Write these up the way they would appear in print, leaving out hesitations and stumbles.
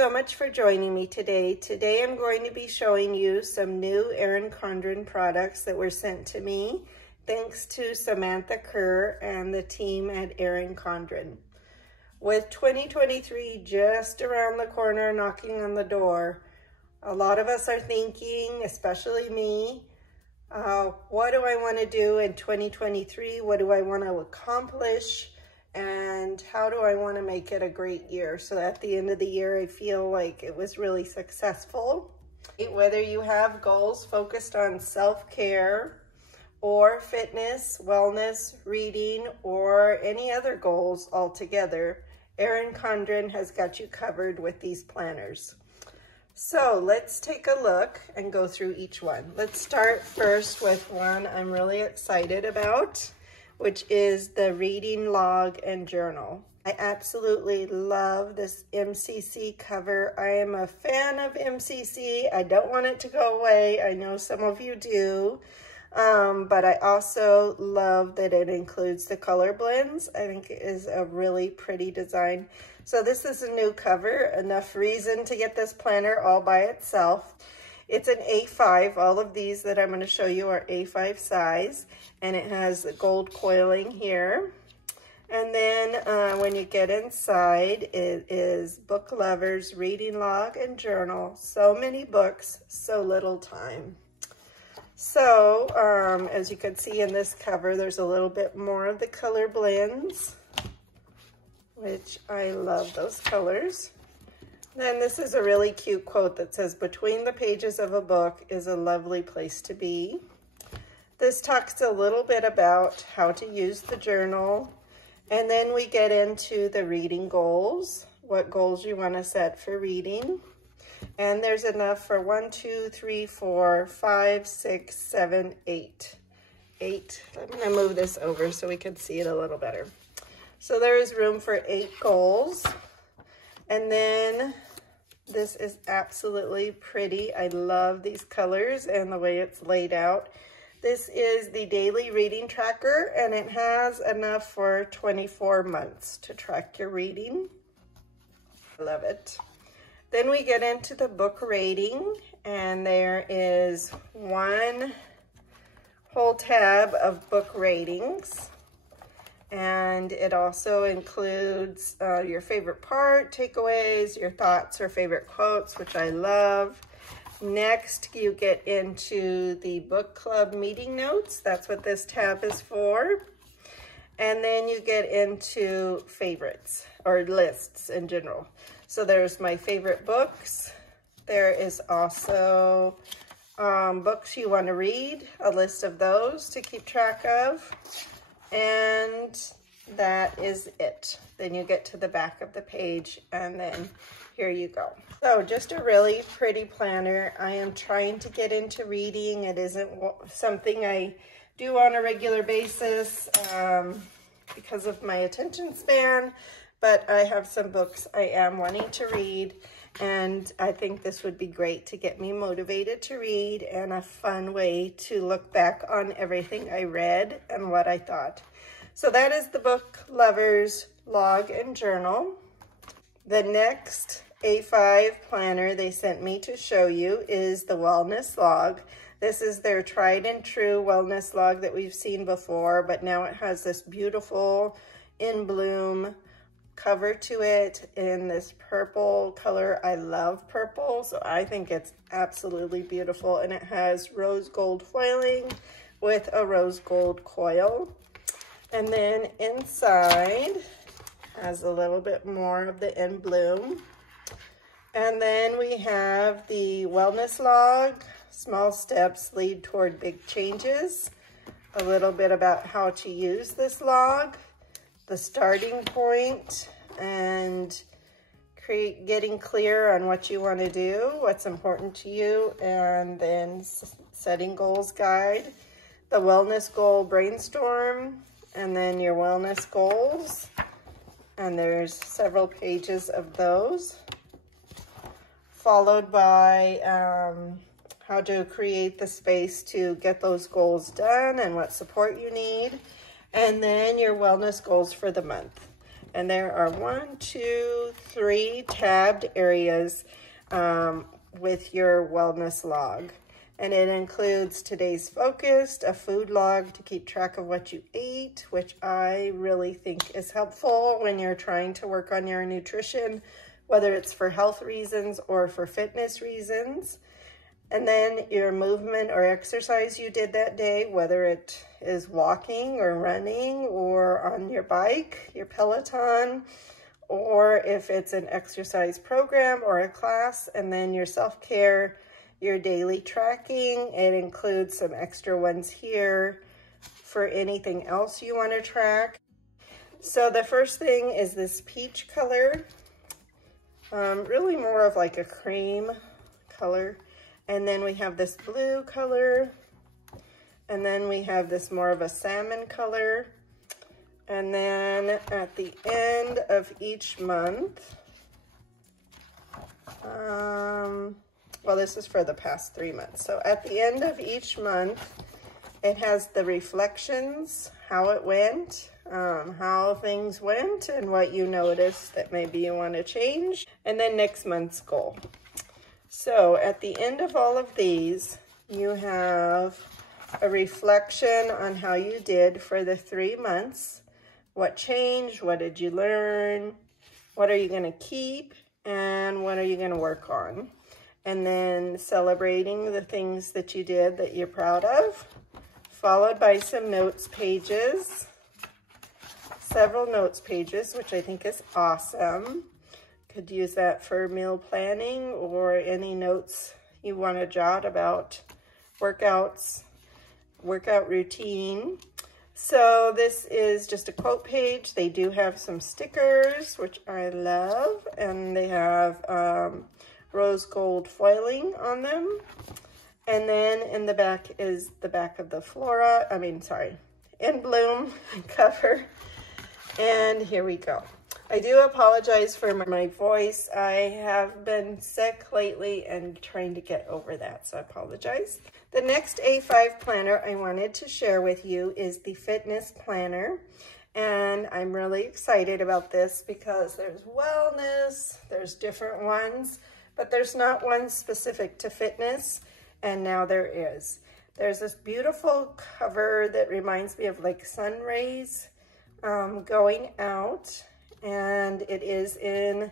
so much for joining me today. Today I'm going to be showing you some new Erin Condren products that were sent to me thanks to Samantha Kerr and the team at Erin Condren. With 2023 just around the corner knocking on the door, a lot of us are thinking, especially me, what do I want to do in 2023? What do I want to accomplish? And how do I want to make it a great year so that at the end of the year I feel like it was really successful. Whether you have goals focused on self-care or fitness, wellness, reading, or any other goals altogether, Erin Condren has got you covered with these planners. So let's take a look and go through each one. Let's start first with one I'm really excited about, which is the reading log and journal. I absolutely love this MCC cover. I am a fan of MCC. I don't want it to go away. I know some of you do, but I also love that it includes the color blends. I think it is a really pretty design. So this is a new cover, enough reason to get this planner all by itself. It's an A5. All of these that I'm going to show you are A5 size, and it has the gold coiling here. And then when you get inside, it is book lovers, reading log, and journal. So many books, so little time. So as you can see in this cover, there's a little bit more of the color blends, which I love those colors. Then this is a really cute quote that says, "Between the pages of a book is a lovely place to be." This talks a little bit about how to use the journal. And then we get into the reading goals, what goals you want to set for reading. And there's enough for 1, 2, 3, 4, 5, 6, 7, 8. 8. I'm going to move this over so we can see it a little better. So there is room for 8 goals. And then this is absolutely pretty. I love these colors and the way it's laid out. This is the daily reading tracker, and it has enough for 24 months to track your reading. I love it. Then we get into the book rating, and there is one whole tab of book ratings. And it also includes your favorite part, takeaways, your thoughts or favorite quotes, which I love. Next, you get into the book club meeting notes. That's what this tab is for. And then you get into favorites or lists in general. So there's my favorite books. There is also books you want to read, a list of those to keep track of. And that is it. Then you get to the back of the page, and then here you go. So just a really pretty planner. I am trying to get into reading. It isn't something I do on a regular basis because of my attention span, but I have some books I am wanting to read, and I think this would be great to get me motivated to read and a fun way to look back on everything I read and what I thought. So that is the book lovers log and journal. The next A5 planner they sent me to show you is the wellness log. This is their tried and true wellness log that we've seen before, but now it has this beautiful in bloom cover to it in this purple color. I love purple, so I think it's absolutely beautiful. And it has rose gold foiling with a rose gold coil. And then inside has a little bit more of the in bloom. And then we have the wellness log, small steps lead toward big changes. A little bit about how to use this log, the starting point, and getting clear on what you want to do, what's important to you, and then setting goals guide, the wellness goal brainstorm, and then your wellness goals. And there's several pages of those, followed by how to create the space to get those goals done and what support you need, and then your wellness goals for the month. And there are 1, 2, 3 tabbed areas with your wellness log. And it includes today's focus, a food log to keep track of what you ate, which I really think is helpful when you're trying to work on your nutrition, whether it's for health reasons or for fitness reasons. And then your movement or exercise you did that day, whether it is walking or running or on your bike, your Peloton, or if it's an exercise program or a class. And then your self-care, your daily tracking. It includes some extra ones here for anything else you want to track. So the first thing is this peach color, really more of like a cream color. And then we have this blue color, and then we have this more of a salmon color. And then at the end of each month, well, this is for the past 3 months. So at the end of each month, it has the reflections, how it went, how things went, and what you noticed that maybe you want to change, and then next month's goal. So at the end of all of these, you have a reflection on how you did for the 3 months. What changed? What did you learn? What are you going to keep? And what are you going to work on? And then celebrating the things that you did that you're proud of, followed by some notes pages, several notes pages, which I think is awesome. Could use that for meal planning or any notes you want to jot about workouts, workout routine. So this is just a quote page. They do have some stickers, which I love, and they have rose gold foiling on them. And then in the back is the back of the In Bloom cover. And here we go. I do apologize for my voice. I have been sick lately and trying to get over that, so I apologize. The next A5 planner I wanted to share with you is the fitness planner. And I'm really excited about this because there's wellness, there's different ones, but there's not one specific to fitness, and now there is. There's this beautiful cover that reminds me of like sun rays going out. And it is in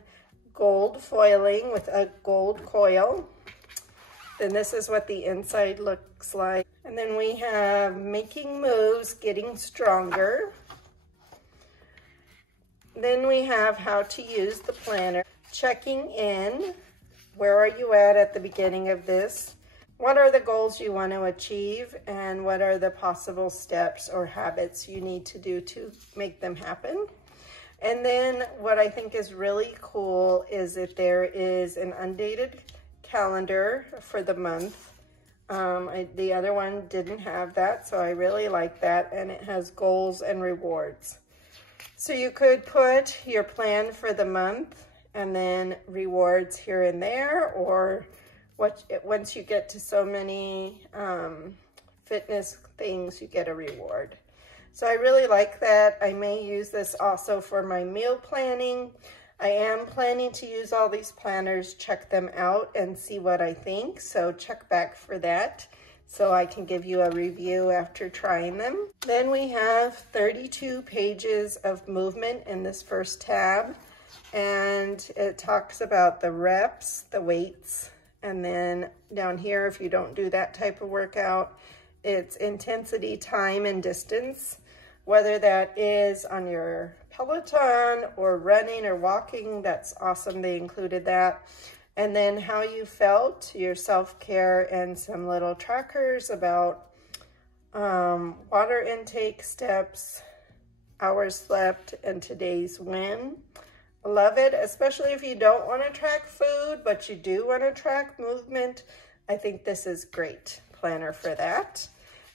gold foiling with a gold coil. Then this is what the inside looks like. And then we have making moves, getting stronger. Then we have how to use the planner, checking in. Where are you at the beginning of this? What are the goals you want to achieve? And what are the possible steps or habits you need to do to make them happen? And then what I think is really cool is that there is an undated calendar for the month. The other one didn't have that, so I really like that. And it has goals and rewards. So you could put your plan for the month and then rewards here and there, or once you get to so many fitness things, you get a reward. So I really like that. I may use this also for my meal planning. I am planning to use all these planners, check them out and see what I think. So check back for that so I can give you a review after trying them. Then we have 32 pages of movement in this first tab. And it talks about the reps, the weights, and then down here, if you don't do that type of workout, it's intensity, time, and distance. Whether that is on your Peloton or running or walking, that's awesome. They included that. And then how you felt, your self-care, and some little trackers about water intake, steps, hours slept, and today's win. Love it, especially if you don't want to track food, but you do want to track movement. I think this is great planner for that.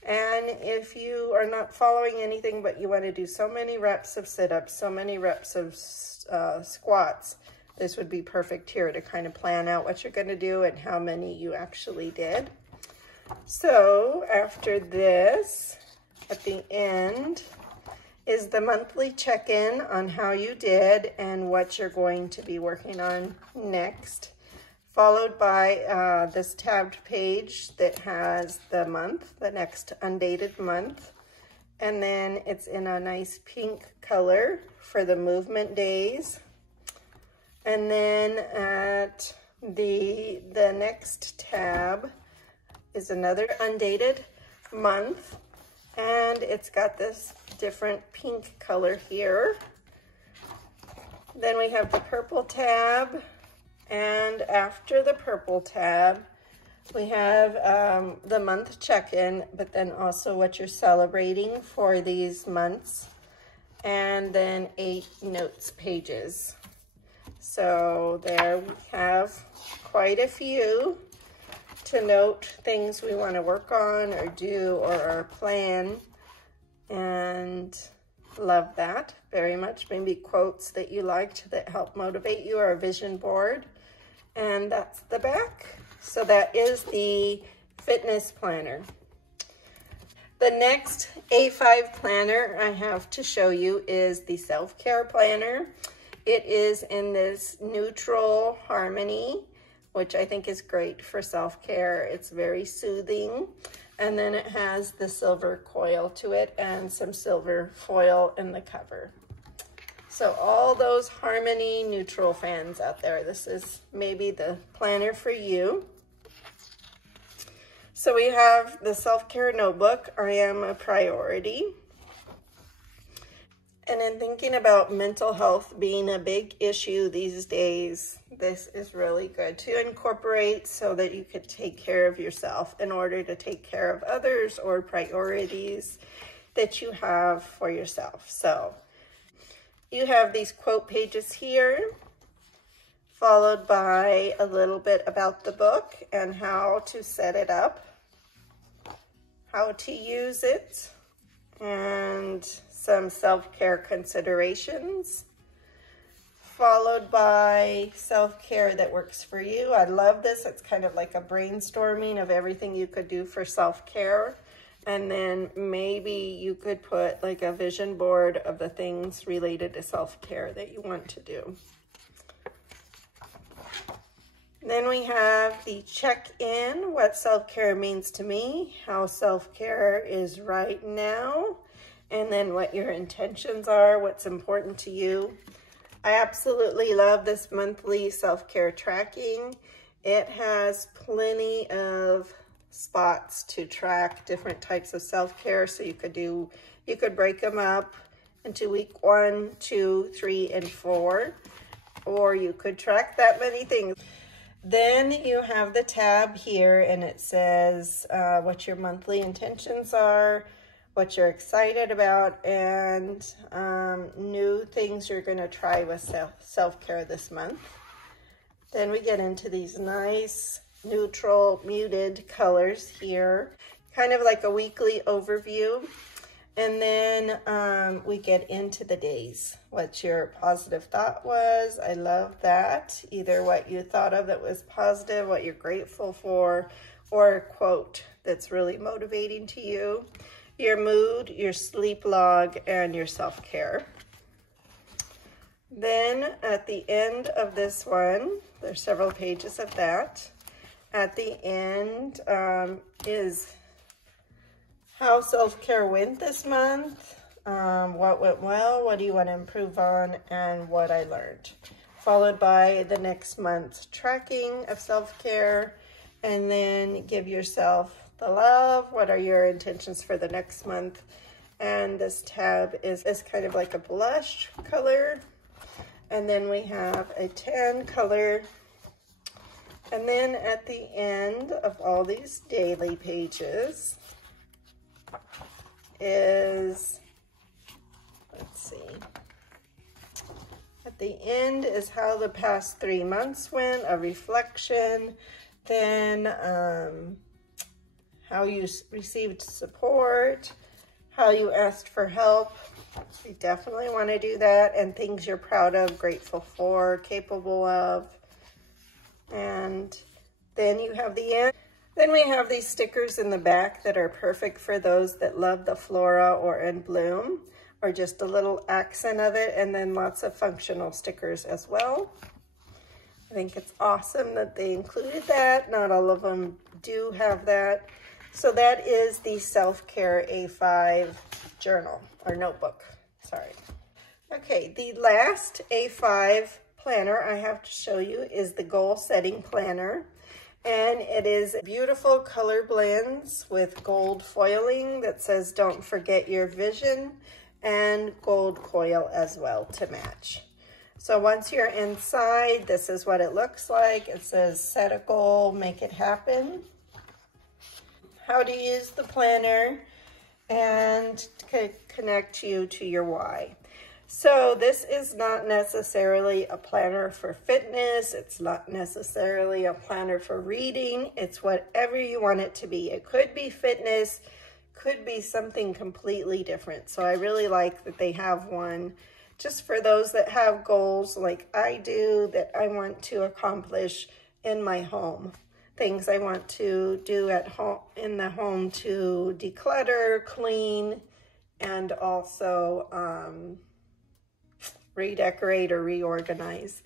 And if you are not following anything, but you want to do so many reps of sit-ups, so many reps of squats, this would be perfect here to kind of plan out what you're going to do and how many you actually did. So after this, at the end, is the monthly check-in on how you did and what you're going to be working on next, followed by this tabbed page that has the month, the next undated month, and then it's in a nice pink color for the movement days. And then at the next tab is another undated month, and it's got this different pink color here. Then we have the purple tab, and after the purple tab we have the month check-in, but then also what you're celebrating for these months, and then 8 notes pages. So there we have quite a few to note things we want to work on or do or our plan, and love that very much. Maybe quotes that you liked that help motivate you, or a vision board. And that's the back. So that is the fitness planner. The next A5 planner I have to show you is the self-care planner. It is in this neutral harmony, which I think is great for self-care. It's very soothing. And then it has the silver coil to it and some silver foil in the cover. So all those harmony neutral fans out there, this is maybe the planner for you. So we have the self-care notebook, I Am a Priority. And in thinking about mental health being a big issue these days, this is really good to incorporate so that you could take care of yourself in order to take care of others, or priorities that you have for yourself. So you have these quote pages here, followed by a little bit about the book and how to set it up, how to use it, and some self-care considerations, followed by self-care that works for you. I love this. It's kind of like a brainstorming of everything you could do for self-care. And then maybe you could put like a vision board of the things related to self-care that you want to do. Then we have the check-in, what self-care means to me, how self-care is right now, and then what your intentions are, what's important to you. I absolutely love this monthly self-care tracking. It has plenty of spots to track different types of self-care. So you could break them up into week 1, 2, 3, and 4, or you could track that many things. Then you have the tab here, and it says what your monthly intentions are, what you're excited about, and new things you're going to try with self-care this month. Then we get into these nice neutral muted colors here, kind of like a weekly overview. And then we get into the days, what your positive thought was. I love that. Either what you thought of that was positive, what you're grateful for, or a quote that's really motivating to you. Your mood, your sleep log, and your self-care. Then at the end of this one, there's several pages of that. At the end is how self-care went this month, what went well, what do you want to improve on, and what I learned. Followed by the next month's tracking of self-care, and then give yourself the love. What are your intentions for the next month? And this tab is kind of like a blush color. And then we have a tan color. And then at the end of all these daily pages is, let's see, at the end is how the past 3 months went, a reflection, then how you received support, how you asked for help. You definitely want to do that, and things you're proud of, grateful for, capable of. And then you have the end. Then we have these stickers in the back that are perfect for those that love the flora or in bloom, or just a little accent of it, and then lots of functional stickers as well. I think it's awesome that they included that. Not all of them do have that. So that is the Self-Care A5 journal, or notebook, sorry. Okay, the last A5 planner I have to show you is the Goal Setting Planner. And it is beautiful color blends with gold foiling that says "Don't forget your vision," and gold coil as well to match. So once you're inside, this is what it looks like. It says set a goal, make it happen. How to use the planner and connect you to your why. So this is not necessarily a planner for fitness. It's not necessarily a planner for reading. It's whatever you want it to be. It could be fitness, could be something completely different. So I really like that they have one just for those that have goals like I do, that I want to accomplish in my home. Things I want to do at home, in the home, to declutter, clean, and also redecorate or reorganize.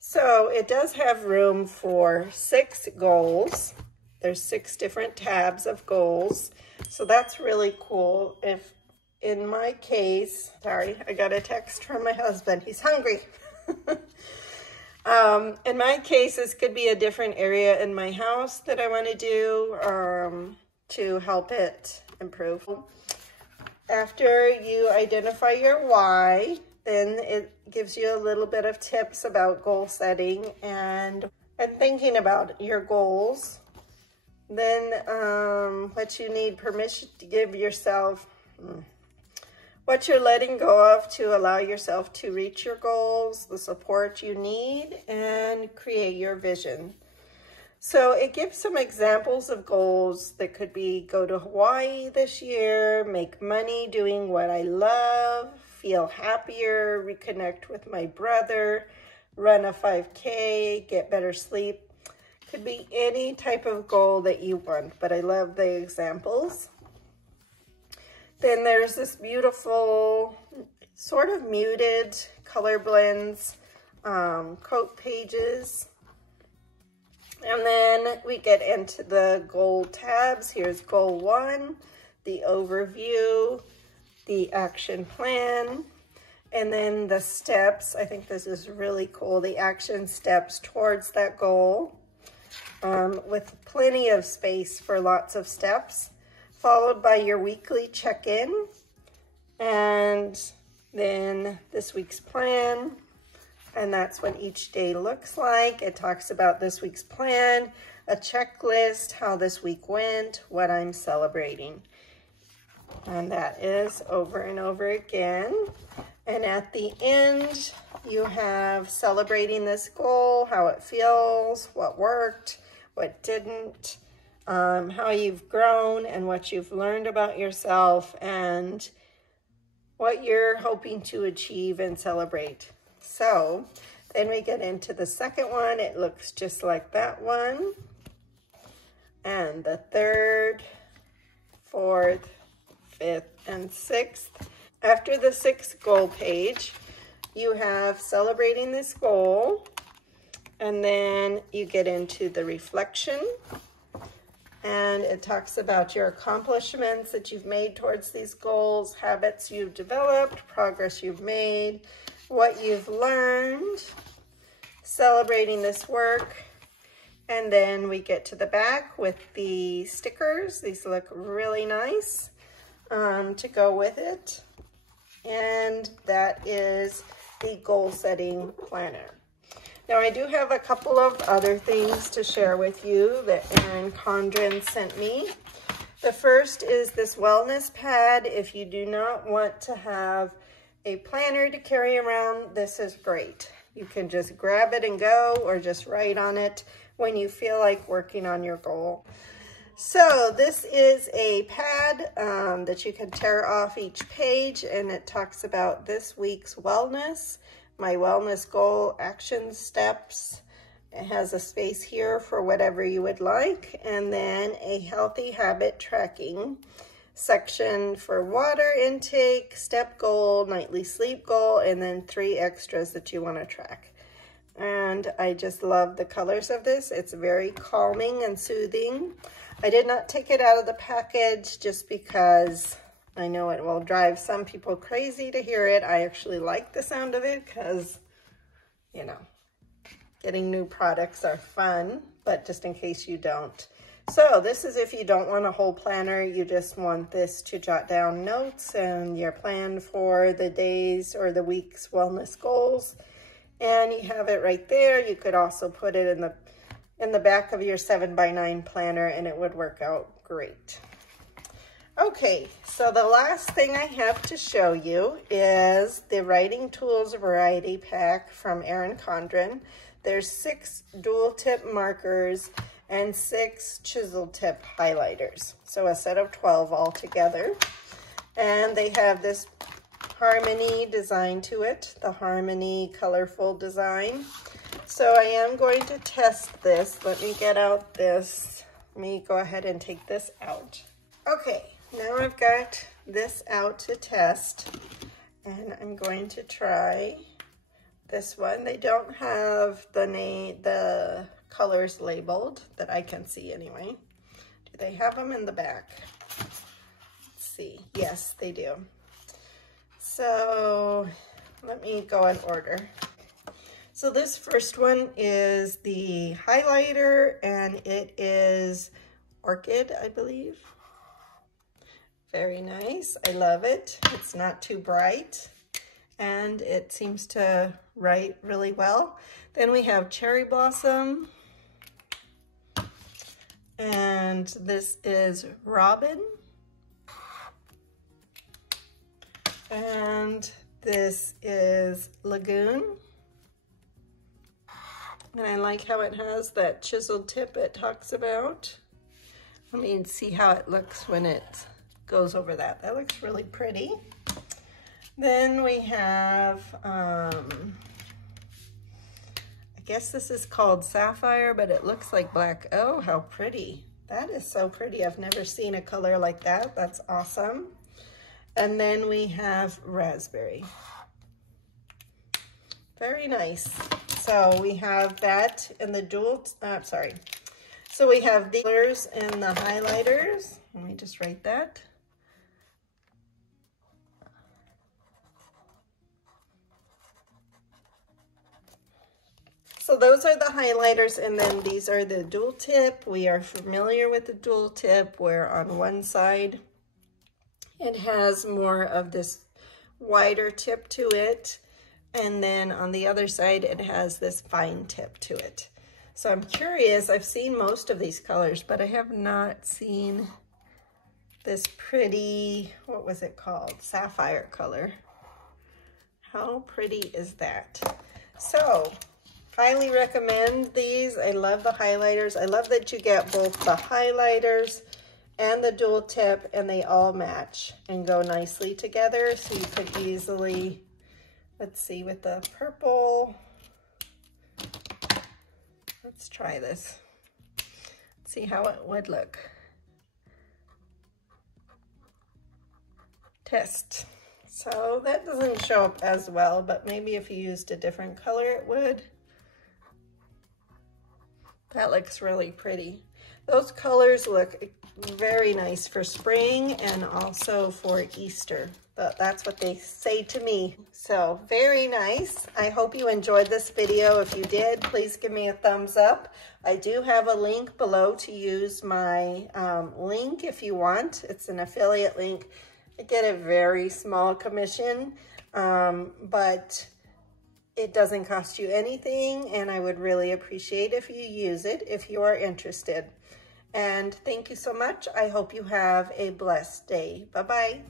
So it does have room for 6 goals. There's 6 different tabs of goals. So that's really cool. If in my case, sorry, I got a text from my husband. He's hungry. In my case, this could be a different area in my house that I want to do to help it improve. After you identify your why, then it gives you a little bit of tips about goal setting and thinking about your goals. Then what you need permission to give yourself, what you're letting go of to allow yourself to reach your goals, the support you need, and create your vision. So it gives some examples of goals that could be go to Hawaii this year, make money doing what I love, feel happier, reconnect with my brother, run a 5K, get better sleep. Could be any type of goal that you want, but I love the examples. Then there's this beautiful, sort of muted color blends, coat pages. And then we get into the goal tabs. Here's goal 1, the overview, the action plan, and then the steps. I think this is really cool, the action steps towards that goal, with plenty of space for lots of steps, followed by your weekly check-in, and then this week's plan, and that's what each day looks like. It talks about this week's plan, a checklist, how this week went, what I'm celebrating. And that is over and over again. And at the end, you have celebrating this goal, how it feels, what worked, what didn't, how you've grown and what you've learned about yourself, and what you're hoping to achieve and celebrate. So then we get into the second one. It looks just like that one. And the third, fourth, 5th, and 6th. After the 6th goal page, you have celebrating this goal, and then you get into the reflection, and it talks about your accomplishments that you've made towards these goals, habits you've developed, progress you've made, what you've learned, celebrating this work. And then we get to the back with the stickers. These look really nice to go with it. And that is the goal setting planner. Now I do have a couple of other things to share with you that Erin Condren sent me. The first is this wellness pad. If you do not want to have a planner to carry around, this is great. You can just grab it and go, or just write on it when you feel like working on your goal. So this is a pad that you can tear off each page, and it talks about this week's wellness, my wellness goal, action steps. It has a space here for whatever you would like, and then a healthy habit tracking section for water intake, step goal, nightly sleep goal, and then 3 extras that you want to track. And I just love the colors of this. It's very calming and soothing. I did not take it out of the package just because I know it will drive some people crazy to hear it. I actually like the sound of it because, you know, getting new products are fun, but just in case you don't. So this is if you don't want a whole planner, you just want this to jot down notes and your plan for the days or the week's wellness goals. And you have it right there. You could also put it in the back of your 7x9 planner and it would work out great. Okay, so the last thing I have to show you is the Writing Tools Variety Pack from Erin Condren. There's 6 dual tip markers and 6 chisel tip highlighters. So a set of 12 altogether. And they have this Harmony design to it, the Harmony colorful design. So I am going to test this. Let me get out this. Let me go ahead and take this out. Okay, now I've got this out to test. And I'm going to try this one. They don't have the colors labeled that I can see anyway. Do they have them in the back? Let's see. Yes, they do. So let me go in order. So this first one is the highlighter and it is Orchid, I believe. Very nice. I love it. It's not too bright and it seems to write really well. Then we have Cherry Blossom. And this is Robin. And this is Lagoon. And I like how it has that chiseled tip it talks about. Let me see how it looks when it goes over that. That looks really pretty. Then we have, I guess this is called Sapphire, but it looks like black. Oh, how pretty. That is so pretty. I've never seen a color like that. That's awesome. And then we have Raspberry. Very nice. So we have that in the dual, So we have the colors and the highlighters. Let me just write that. So those are the highlighters, and then these are the dual tip. We are familiar with the dual tip, where on one side it has more of this wider tip to it, and then on the other side it has this fine tip to it. So I'm curious, I've seen most of these colors, but I have not seen this pretty, what was it called? Sapphire color. How pretty is that? So, highly recommend these. I love the highlighters. I love that you get both the highlighters and the dual tip, and they all match and go nicely together. So you could easily, let's see, with the purple, let's try this. See how it would look. Test. So that doesn't show up as well, but maybe if you used a different color, it would. That looks really pretty. Those colors look very nice for spring and also for Easter. That's what they say to me. So very nice. I hope you enjoyed this video. If you did, please give me a thumbs up. I do have a link below to use my link if you want. It's an affiliate link. I get a very small commission, but it doesn't cost you anything, and I would really appreciate if you use it if you are interested. And thank you so much. I hope you have a blessed day. Bye-bye.